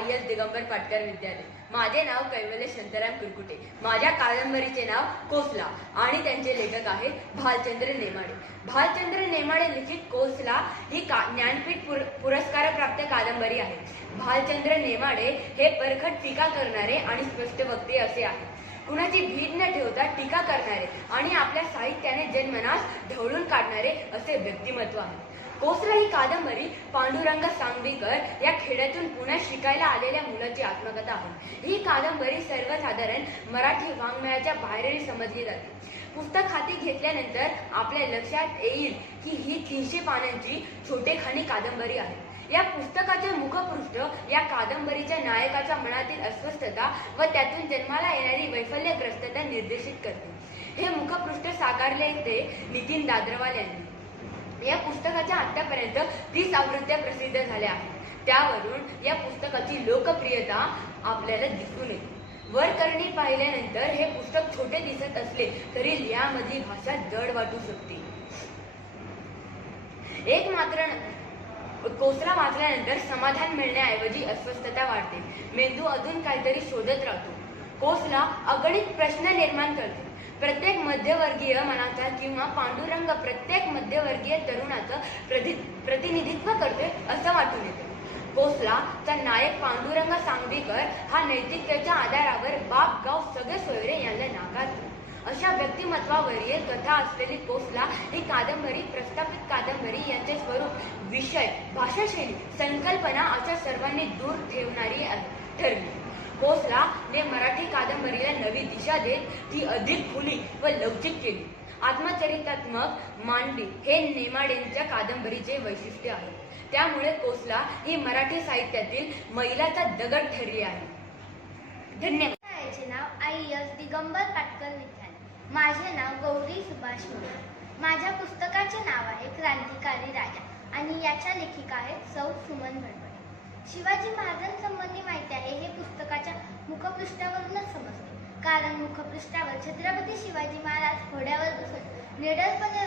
I S Digambar Patkar Vidyalaya. माझे नाव कैवल्य शंतराम कुरकुटे. माझ्या कादंबरीचे नाव कोसला आणि त्यांचे लेखक आहेत भालचंद्र नेमाडे. भालचंद्र नेमाडे लिखित कोसला ही का ज्ञानपीठ पुर पुरस्कारप्राप्त कादंबरी आहे. भालचंद्र नेमाडे हे परखट टीका करणारे आणि स्पष्ट वक्ते असे आहेत कुणाची भीड न ठेवता टीका करणारे आणि आपल्या साहित्याने जनमनास ढवळून काढणारे असे व्यक्तिमत्व आहे. कोसला ही कादंबरी पांडुरंग सांगवीकर या खेड्यातून पुण्यात शिकायला आलेल्या मुलाची आत्मकथा आहे. ही कादंबरी सर्वसाधारण मराठी वाङ्मयाच्या बाहेरही समजली जाते. पुस्तक हाती घेतल्यानंतर आपल्या लक्षात येईल की ही तीनशे पानांची छोटेखानी कादंबरी आहे. या पुस्तकाचे मुखपृष्ठ या कादंबरीच्या नायकाच्या मनातील अस्वस्थता व त्यातून जन्माला येणारी वैफल्यग्रस्तता निर्देशित करते. हे मुखपृष्ठ साकारले ते नितीन दादरवाल यांनी. या पुस्तकाच्या आतापर्यंत तीस आवृत्त्या प्रसिद्ध झाल्या आहेत. त्यावरून या पुस्तकाची लोकप्रियता आपल्याला दिसून येते. वरकरणी पाहिल्यानंतर हे पुस्तक छोटे दिसत असले तरी यामधली भाषा जड वाटू शकते. एक मात्र कोसला वाचल्यानंतर समाधान मिळण्याऐवजी अस्वस्थता वाढते. मेंदू अजून काहीतरी शोधत राहतो. कोसला अगणित प्रश्न निर्माण करते. प्रत्येक मध्यवर्गीय मनाचा किंवा पांडुरंग प्रत्येक मध्यवर्गीय तरुणाचं प्रति प्रतिनिधित्व करते असं वाटून येते. कोसलाचा नायक पांडुरंग सांगवीकर हा नैतिकतेच्या आधारावर बाप गाव सगळे सोयरे यांना नाकारतो. अशा व्यक्तिमत्वावरील कथा असलेली कोसला ही कादंबरी प्रस्थापित कादंबरी यांचे स्वरूप विषय भाषाशैली संकल्पना अशा सर्वांनी दूर ठेवणारी ठरली. कोसला ने मराठी कादंबरीला नवी दिशा देत ती अधिक खुली व लवचिक केली. आत्मचरितात्मक मांडली हे नेमाडेंच्या कादंबरीचे वैशिष्ट्य आहे. त्यामुळे कोसला ही मराठी साहित्यातील महिलाचा दगड ठरली आहे. धन्यवाद. नाव आई एस दिगंबर पाटकर विद्यालय. माझे नाव गौरी सुभाष मोरे. माझ्या पुस्तकाचे नाव आहे क्रांतिकारी राजा आणि याच्या लेखिका आहेत सौ सुमन भट शिवाजी महाराजांसंबंधी माहिती आहे हे पुस्तकाच्या मुखपृष्ठावरूनच समजते. कारण मुखपृष्ठावर छत्रपती शिवाजी महाराज घोड्यावर बसून निडरपणे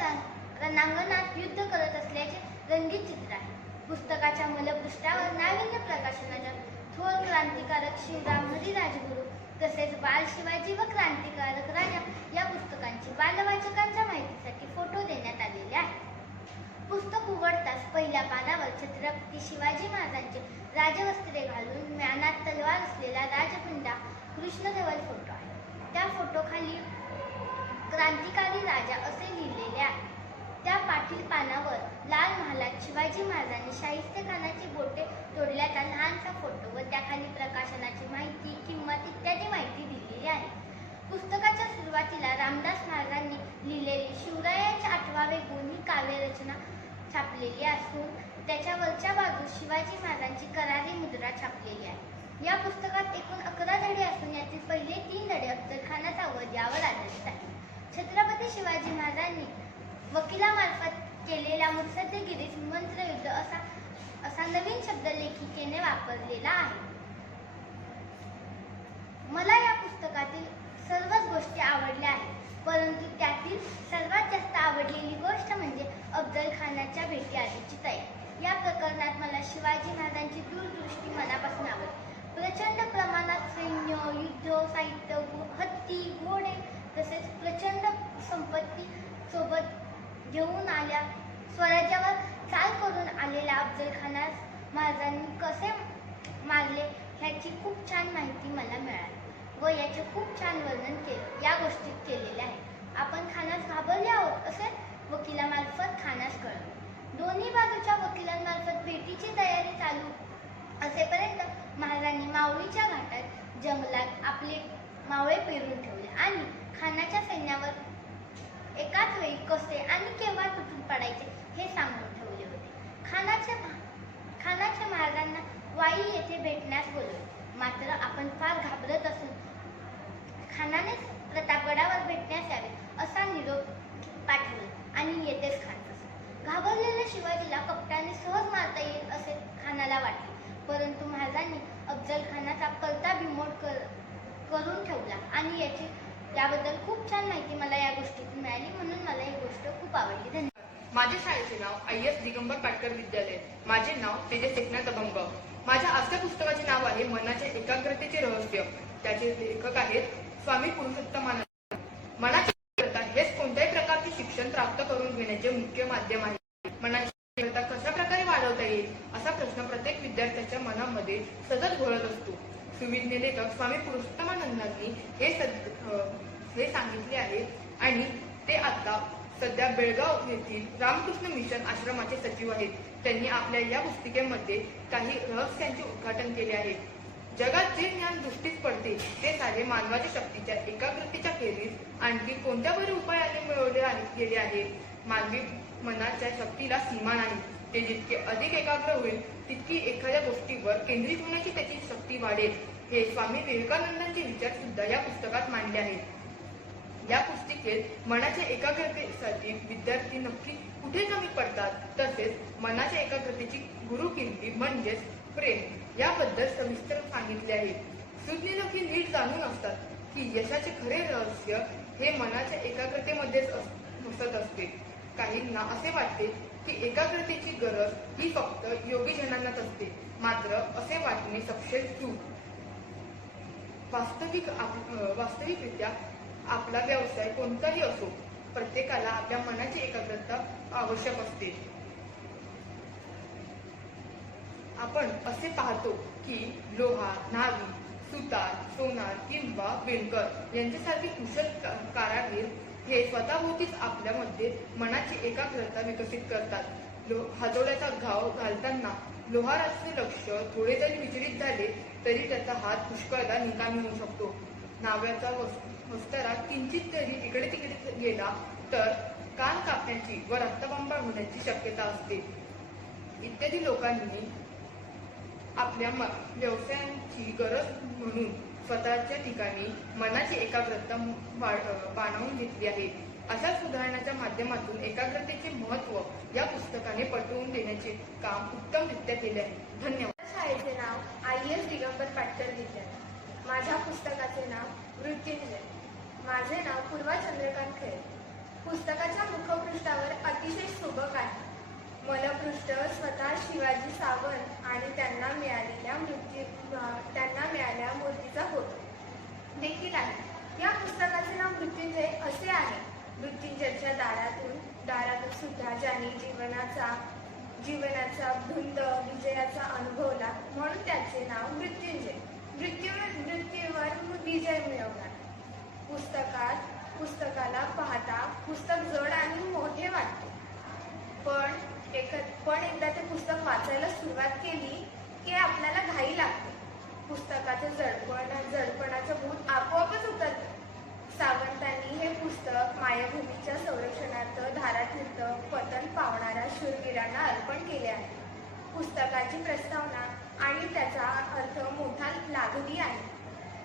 रणांगणात युद्ध करत असल्याचे रंगीत चित्र आहे. पुस्तकाच्या मूलपृष्ठावर नाविन्य प्रकाशनाच्या थोर क्रांतिकारक शिवराम हरी राजगुरू तसेच बाल शिवाजी व क्रांतिकारक राजा या पुस्तकांची बालवाचकांच्या माहितीसाठी फोटो देण्यात आलेले आहेत पुस्तक उघडताच पहिल्या पानावर छत्रपती शिवाजी महाराजांचे राजवस्त्रे घालून म्यानात तलवार असलेला राजपिंडा कृष्णदेवल फोटो आहे. त्या फोटोखाली क्रांतिकारी राजा असे लिहिलेले आहे. त्या पाटील पानावर लाल महालात शिवाजी महाराजांनी शाहिस्ते खानाची बोटे तोडल्याचा लहानसा फोटो व त्याखाली प्रकाशनाची माहिती किंमत इत्यादी माहिती दिलेली आहे. पुस्तकाच्या सुरुवातीला रामदास महाराजांनी लिहिलेली शिवरायाच्या आठवावे गुण ही काव्यरचना छापलेली असून त्याच्या वरच्या बाजूस शिवाजी महाराजांची करारी मुद्रा छापलेली आहे. या पुस्तकात एकूण अकरा धडे असून यातील पहिले तीन धडे अफजलखानाचा वध यावर आधारित आहेत. छत्रपती शिवाजी महाराजांनी वकिलामार्फत केलेल्या मुत्सद्देगिरीस मंत्रयुद्ध असा असा नवीन शब्द लेखिकेने वापरलेला आहे. मला या पुस्तकातील सर्वच गोष्टी आवडल्या आहेत. परंतु त्यातील सर्वात जास्त आवडलेली गोष्ट म्हणजे अफजल खानाच्या भेटी आधीची तयारी. या प्रकरणात मला शिवाजी महाराजांची दूरदृष्टी मनापासून आवडली. प्रचंड प्रमाणात सैन्य युद्ध साहित्य हत्ती घोडे तसेच प्रचंड संपत्ती सोबत घेऊन आल्या. स्वराज्यावर चाल करून आलेल्या अफजल खानास महाराजांनी कसे मारले ह्याची खूप छान माहिती मला मिळाली. व याचे खूप छान वर्णन केले या गोष्टीत केलेले आहे. आपण खानास घाबरले आहोत असे वकिलामार्फत खानास कळवले दोन्ही बाजूच्या वकिलांमार्फत भेटीची तयारी चालू असेपर्यंत महाराजांनी मावळीच्या घाटात जंगलात आपले मावळे पेरून ठेवले आणि खानाच्या सैन्यावर एकाच वेळी कसे आणि केव्हा तुटून पडायचे हे सांगून ठेवले होते. खानाच्या महा- खानाच्या महाराजांना वाई येथे भेटण्यास बोलवले मात्र आपण फार घाबरत असून खानानेच प्रतापगडावर भेटण्यास यावे असा निरोप पाठवला आणि येथेच खान फसला. घाबरलेल्या शिवाजीला कपटाने सहज मारता येईल असे खानाला वाटले. परंतु महाराजांनी अफजल खानाचा करता बिमोड कर करून ठेवला आणि याची याबद्दल खूप छान माहिती मला या गोष्टीतून मिळाली म्हणून मला ही गोष्ट खूप आवडली. धन्यवाद. माझ्या शाळेचे नाव आय एस दिगंबर पाटकर विद्यालय. माझे नाव तेजस एकनाथ अभंग. माझ्या आजच्या पुस्तकाचे नाव आहे मनाच्या एकाग्रतेचे रहस्य. त्याचे लेखक आहेत स्वामी पुरुषोत्तमानंद. मनाची हेच कोणत्याही प्रकारचे शिक्षण प्राप्त करून घेण्याचे मुख्य माध्यम आहे. मनाची कशा प्रकारे वाढवता येईल असा प्रश्न प्रत्येक विद्यार्थ्याच्या मनामध्ये सतत घोळत असतो. सुविज्ञ लेखक स्वामी पुरुषोत्तमानंदांनी हे हे सांगितले आहे आणि ते आता सध्या बेळगाव येथील रामकृष्ण मिशन आश्रमाचे सचिव आहेत. त्यांनी आपल्या या पुस्तिकेमध्ये काही रहस्यांचे उद्घाटन केले आहे. जगात जे ज्ञान दृष्टीस पडते ते सारे मानवाच्या शक्तीच्या एकाग्रतेच्या खेरीज आणखी कोणत्या बरे उपायाने मिळवले गेले आहेत मानवी मनाच्या शक्तीला सीमा नाही. ते जितके अधिक एकाग्र होईल तितकी एखाद्या गोष्टीवर केंद्रित होण्याची त्याची शक्ती वाढेल. हे स्वामी विवेकानंदांचे विचार सुद्धा या पुस्तकात मांडले आहेत. या पुस्तिकेत मनाच्या एकाग्रतेसाठी विद्यार्थी नक्की कुठे कमी पडतात? तसेच मनाच्या एकाग्रतेची गुरुकिमती म्हणजेच प्रेम. याबद्दल सविस्तर सांगितले आहे. सुज्ञ लोक नीट जाणून असतात की यशाचे खरे रहस्य हे मनाच्या एकाग्रतेमध्येच अस- बसत असते. काहींना असे वाटते की एकाग्रतेची गरज ही फक्त योगीजनांनाच असते. मात्र असे वाटणे सपशेल चूक वास्तविक आप- वास्तविकरित्या आपला व्यवसाय कोणताही असो प्रत्येकाला आपल्या मनाची एकाग्रता आवश्यक असते. आपण असे पाहतो की लोहा न्हावी सुतार सोनार किंवा विणकर यांच्यासारखे कुशल कारागीर हे स्वतःभोवतीच आपल्यामध्ये मनाची एकाग्रता विकसित करतात. लो हातोड्याचा घाव घालताना लोहाराचे लक्ष थोडे जरी विचलित झाले तरी त्याचा हात पुष्कळदा निकामी होऊ शकतो. नाव्याचा वस्तारा किंचित जरी इकडे तिकडे गेला तर कान कापण्याची व रक्तबंबाळ होण्याची शक्यता असते. इत्यादी लोकांनी आपल्या म- व्यवसायांची गरज म्हणून स्वतःच्या ठिकाणी मनाची एकाग्रता बाणवून घेतली आहे. अशा सुधारणाच्या माध्यमातून एकाग्रतेचे महत्त्व या पुस्तकाने पटवून देण्याचे काम उत्तमरित्या केले आहे. धन्यवाद. शाळेचे नाव आय एस दिगंबर पाटकर विद्यालय. माझ्या पुस्तकाचे नाव मृत्युंजय माझे नाव पूर्वा चंद्रकांत खेळ पुस्तकाच्या मुखपृष्ठावर अतिशय सुबक आहे. मलपृष्ठ स्वतः शिवाजी सावंत आणि त्यांना मिळालेल्या मृत्यू त्यांना मिळालेल्या मूर्तीचा फोटो देखील आहे. या पुस्तकाचे नाव मृत्युंजय असे आहे. मृत्युंजयच्या दारातून दारातून सुद्धा ज्यांनी जीवनाचा जीवनाचा धुंद विजयाचा अनुभवला म्हणून त्याचे नाव मृत्युंजय. मृत्यू मृत्यूवर विजय मिळवणार पुस्तकात पुस्तकाला पाहता पुस्तक जड आणि मोठे वाटते. पण एकत पण एकदा ते पुस्तक वाचायला सुरुवात केली की आपल्याला घाई लागते. पुस्तकाचं जडपण जडपणाचं भूत आपोआपच उतरतं. सावंतांनी हे पुस्तक मायभूमीच्या संरक्षणार्थ धारातीर्थ पतन पावणाऱ्या शूरवीरांना अर्पण केले आहे. पुस्तकाची प्रस्तावना आणि त्याचा अर्थ मोठा लागणी आहे.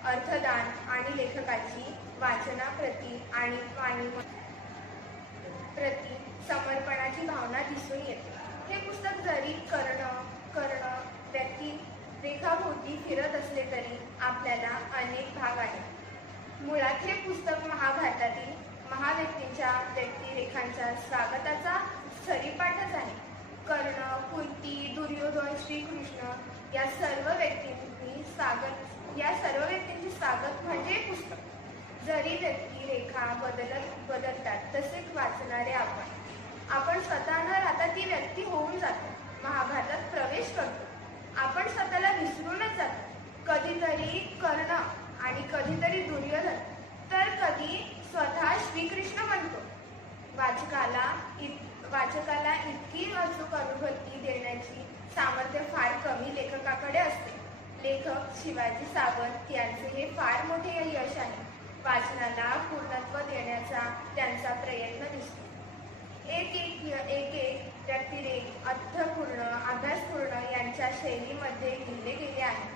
अर्थदान आणि लेखकाची वाचनाप्रती आणि आणि प्रती समर्पणाची भावना दिसून येते. हे पुस्तक जरी कर्ण कर्ण व्यक्ती रेखाभोवती फिरत असले तरी आपल्याला अनेक भाग आहेत. मुळात हे पुस्तक महाभारतातील महाव्यक्तींच्या व्यक्तिरेखांच्या स्वागताचा सरीपाठच आहे. कर्ण कुंती दुर्योधन श्रीकृष्ण या सर्व व्यक्तींनी स्वागत या सर्व व्यक्तींचे स्वागत म्हणजे पुस्तक. जरी व्यक्तिरेखा बदलत बदलतात तसेच वाचणारे आपण आपण स्वतः न राहता ती व्यक्ती होऊन जातो. महाभारतात प्रवेश करतो. आपण स्वतःला विसरूनच जातो. कधीतरी कर्ण आणि कधीतरी दुर्योधन तर कधी स्वतः श्रीकृष्ण म्हणतो. वाचकाला इत वाचकाला इतकी अचूक अनुभूती देण्याची सामर्थ्य फार कमी लेखकाकडे असते. लेखक शिवाजी सावंत यांचे हे फार मोठे यश आहे. वाचनाला पूर्णत्व देण्याचा त्यांचा प्रयत्न दिसतो. एक एक एक एक व्यक्तिरेख अर्थपूर्ण अभ्यासपूर्ण यांच्या शैलीमध्ये लिहिले गेले आहे.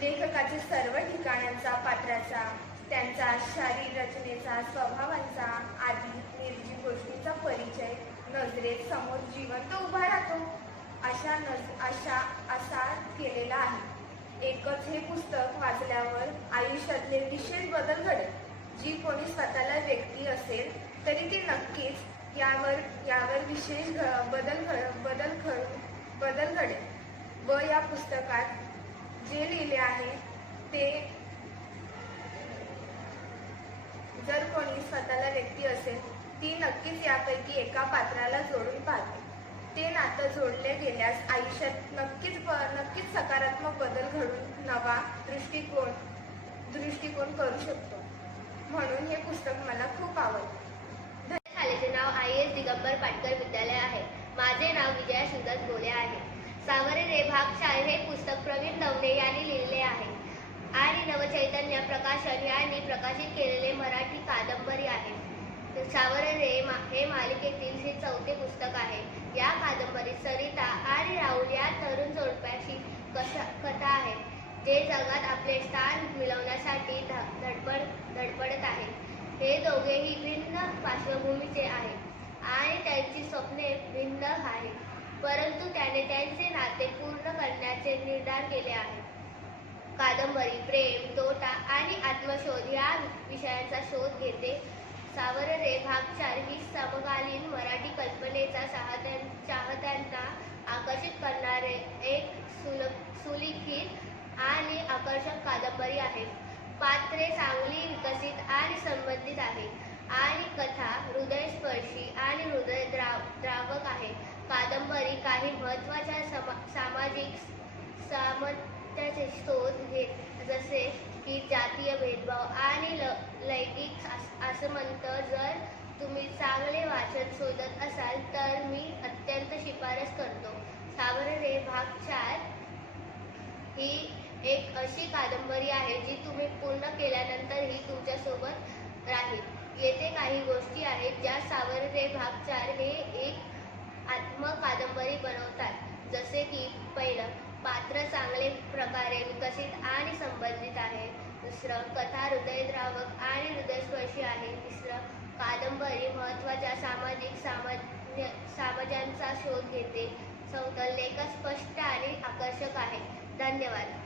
लेखकाचे सर्व ठिकाणांचा पात्राचा त्यांचा शारीर रचनेचा स्वभावांचा आदी निर्जीव गोष्टींचा परिचय नजरेत समोर जिवंत उभा राहतो. अशा नज अशा असा केलेला आहे. एकच हे पुस्तक वाचल्यावर आयुष्यातले विशेष बदल घडेल. जी कोणी स्वतःला व्यक्ती असेल तरी ती नक्कीच यावर यावर विशेष बदल घड बदल घड बदल घडेल व या पुस्तकात जे लिहिले आहे ते जर कोणी स्वतःला व्यक्ती असेल ती नक्कीच यापैकी एका पात्राला जोडून पाहते. ते नातं जोडले गेल्यास आयुष्यात नक्कीच नक्कीच सकारात्मक बदल घडून नवा दृष्टिकोन दृष्टिकोन करू शकतो. म्हणून हे पुस्तक मला खूप आवडतं शाळेचे नाव आय एस दिगंबर पाटकर विद्यालय आहे माझे नाव विजया सुंदर बोले आहे. सावरे रे भाग चार हे पुस्तक प्रवीण नवने यांनी लिहिले आहे. आणि नवचैतन्य प्रकाशन यांनी प्रकाशित केलेले मराठी कादंबरी आहे. सावरे रे मा हे मालिकेतील हे चौथे पुस्तक आहे. या कादंबरीत सरिता आणि राहुल या तरुण जोडप्याची कशा कथा आहे. जे जगात आपले स्थान मिळवण्यासाठी ध- धडपड धडपडत आहे. हे दोघेही भिन्न पार्श्वभूमीचे आहेत आणि त्यांची स्वप्ने भिन्न आहेत. परंतु त्याने त्यांचे नाते पूर्ण करण्याचे निर्धार केले आहे कादंबरी प्रेम तोटा आणि आत्मशोध या विषयांचा शोध घेते. सावर रे भाग चार ही समकालीन मराठी कल्पनेचा चाहत्यां चाहत्यांना आकर्षित करणारे एक सुल सुलिखित आणि आकर्षक कादंबरी आहे. पात्रे चांगली विकसित आणि संबंधित आहेत आणि कथा हृदयस्पर्शी आणि हृदय द्राव द्रावक आहे. कादंबरी काही महत्त्वाच्या समा सामाजिक सामर्थ्याचे शोध घेत जसे की जातीय भेदभाव आणि ल लैंगिक असमंत. जर तुम्ही चांगले वाचन शोधत असाल तर मी अत्यंत शिफारस करतो. सावरणे भाग चार ही एक अशी कादंबरी आहे जी तुम्ही पूर्ण केल्यानंतरही तुमच्यासोबत राहील. येथे काही गोष्टी आहेत ज्या सावरले भाग चार हे एक आत्मकादंबरी बनवतात. जसे की पहिलं पात्र चांगले प्रकारे विकसित आणि संबंधित आहे. दुसरं कथा हृदयद्रावक आणि हृदयस्पर्शी आहे. तिसरं कादंबरी महत्त्वाच्या सामाजिक सामान्य समाजांचा शोध घेते. चौथं लेखक स्पष्ट आणि आकर्षक आहे. धन्यवाद.